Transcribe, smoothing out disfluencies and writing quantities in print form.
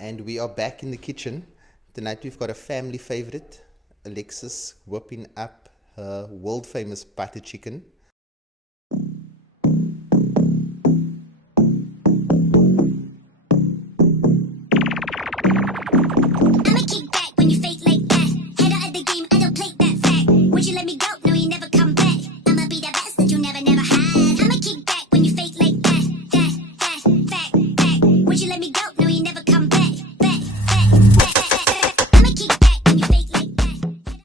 And we are back in the kitchen. Tonight we've got a family favorite, Alexis whipping up her world famous butter chicken.